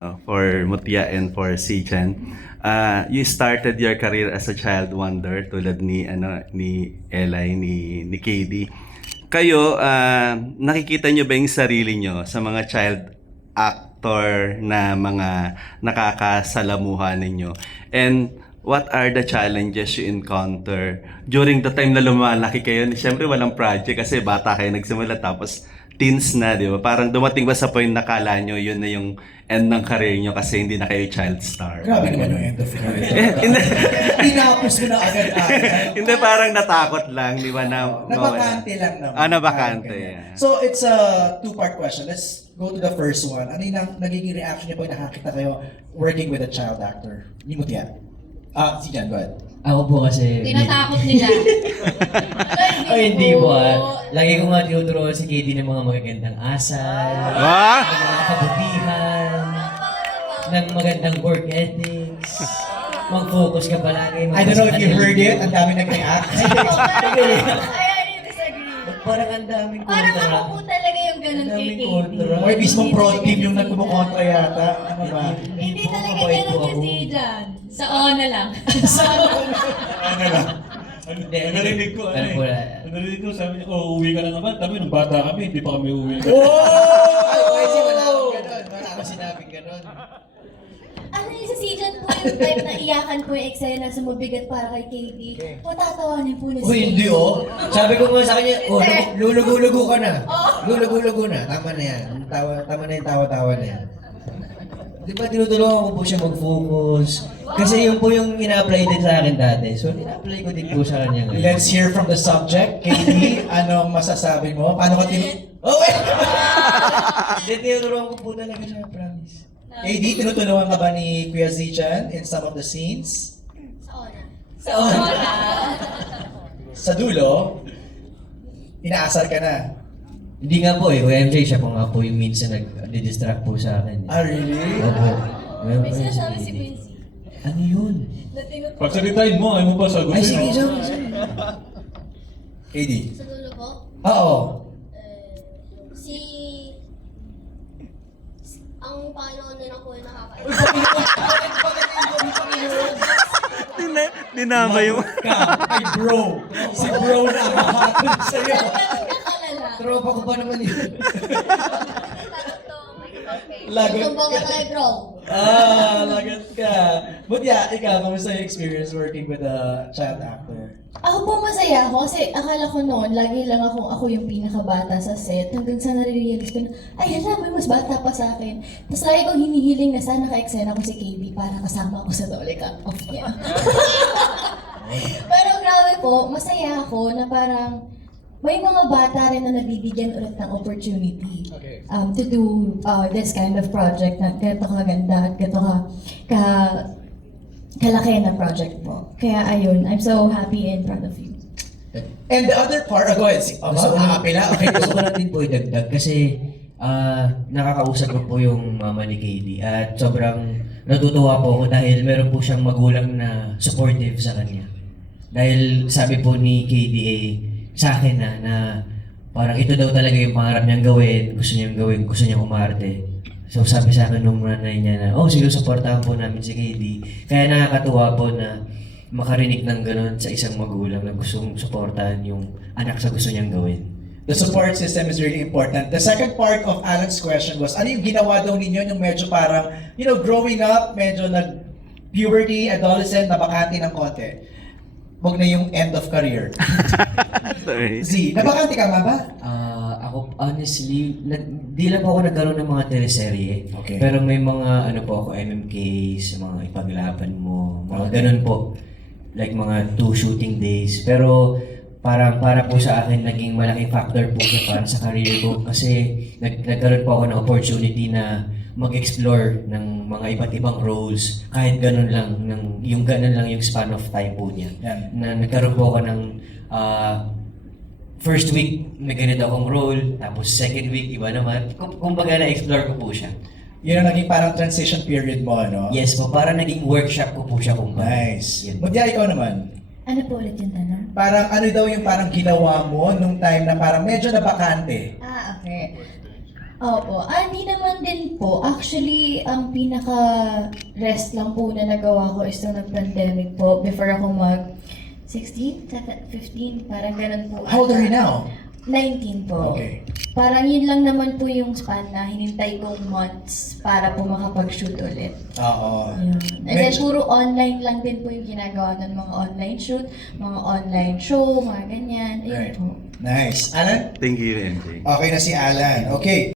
For Mutia and for Sijan. You started your career as a child wonder tulad ni Eli, ni KD. Kayo, nakikita nyo ba yung sarili nyo sa mga child actor na mga nakakasalamuha ninyo? And what are the challenges you encounter during the time na lumalaki kayo? Siyempre walang project kasi bata kayo nagsimula tapos teens na, di ba? Parang dumating ba sa point na kala nyo yun na yung end ng career nyo kasi hindi na kayo child star? Grabe naman yung end of career. Hindi, Tinapos mo na agad-agad. hindi parang natakot lang, di ba? Nabakante lang naman. Nabakante. Ganyan. So, it's a two-part question. Let's go to the first one. Ano yung nagiging reaction niyo pag nakakita kayo working with a child actor? Ni Mutia. Si Jan, go ahead. Ako po kasi... Tinatakot nila. Ay, hindi po Lagi ko nga tinuturuan si KD ng mga magagandang asal, Ah? ng mga kabutihan, ng magandang work ethics. Mag-focus ka palagi. I don't know if you heard it. Ang dami nag-react. I disagree. Parang ang daming Parang kontra. ako po talaga yung ganun Ang kay daming KD. kontra. Or mismong pro team yung nagkumukontra yata. Ano ba? Hindi po, talaga mabait ganun po ako. kasi dyan. Sa na lang. Ano lang? Narinig ko, Ano po na? narinig ko, sabi niya, uwi ka na naman. Kami, nung bata kami, hindi pa kami uwi. Ay, kasi wala akong ganun. Wala akong sinabing ganun. Ano yung sa season po yung type na iyakan po yung eksena sumabigat para kay KD. Patatawanin po niya Uy, hindi Sabi ko nga sa kanya, lulugo-lugo ka na. Lulugo-lugo na. Tama na yan. Tama na yung tawa-tawa na yan. Di ba tinutulungan ko po siya mag-focus? Kasi yun po yung ina-apply din sa akin dati. So, ina-apply ko din po sa kanya ngayon. Let's hear from the subject. KD, anong masasabi mo? Paano ka Oh, wait! Hindi, tinutulungan ko po talaga siya, promise. KD, tinutulungan ka ba ni Kuya Zichan in some of the scenes? Sa ona. Sa dulo, inaasar ka na. Hindi nga po Kuya MJ, siya po nga po yung minsan nag-distract po sa akin. Ah, really? Opo. May sinasabi si Quincy. Ano yun? Na tinutulungan. Pagsalitain mo, ayaw mo pa sagutin. Ay, sige, sorry. KD. Sa dulo po, Oo. si... Ang Panginoon na lang po yung nakakaiba. Dinama yung... Ay, bro. Si bro na makakapit sa'yo. Ganun ka kalala. Tropa ko pa naman yun. Lagot Ito ba tayo, bro? Lagat ka. But yeah, ikaw, kamusta yung experience working with a child actor? Ako po masaya ako kasi akala ko noon, lagi lang ako yung pinakabata sa set. Hanggang sa nare-realize ko na, ay hala, may mas bata pa sa akin. Tapos lagi kong hinihiling na sana ka-eksena ko si KB para kasama ako sa dole cut-off niya. Pero grabe po, masaya ako na parang may mga bata rin na nabibigyan ulit ng opportunity to do this kind of project na ganito kaganda at ganito kalaki na project mo. Kaya ayun, I'm so happy and proud of you. And the other part, go ahead. Nakapila? Okay. Gusto ko natin po idagdag kasi nakakausap ko po yung mama ni KD at sobrang natutuwa po ako dahil meron po siyang magulang na supportive sa kanya. Dahil sabi po ni KDA sa akin na parang ito daw talaga yung pangarap niyang gawin, gusto niyang umarte. So sabi sa akin nung nanay niya na, sige, supportahan po namin si KD. Kaya nakakatuwa po na makarinig ng gano'n sa isang magulang na gustong supportahan yung anak sa gusto niyang gawin. The support system is really important. The second part of Alan's question was, ano yung ginawa daw ninyo yung medyo parang, growing up, medyo nag-puberty, adolescent, nabakante ng konti. Huwag na yung end of career. Sorry. Z, nabakante ka nga ba? Ako honestly, di lang po ako nagkaroon ng mga teleserye. Okay. Pero may mga ako MMKs, mga ipaglaban mo, mga ganun po. Like mga 2 shooting days. Pero para po sa akin, naging malaking factor po siya para sa career ko. Kasi nagkaroon po ako ng opportunity na mag-explore ng mga iba't ibang roles. Kahit ganun lang, ganun lang yung span of time po niya. Yan. Na nagkaroon po ako ng first week, may ganito akong role, tapos second week, iba naman. Kumbaga na-explore ko po siya. Yun ang naging parang transition period mo, ano? Yes po, parang naging workshop ko po siya kumbaga. Nice. Yan. Mutya, ikaw naman. Ano po ulit yung tanong? Parang ano daw yung parang ginawa mo nung time na parang medyo nabakante? Okay. Opo. Hindi naman din po. Actually, ang pinaka-rest lang po na nagawa ko is nung nag-pandemic po. Before ako mag 16, 15, parang ganun po. How old are you now? 19 po. Okay. Parang yun lang naman po yung span na hinintay kong months para po makapag-shoot ulit. Oo. Yun. And then Medyo- puro online lang din po yung ginagawa ng mga online shoot, mga online show, mga ganyan. Ayun Right. po. Nice. Alan? Thank you, MJ. Okay na si Alan. Okay.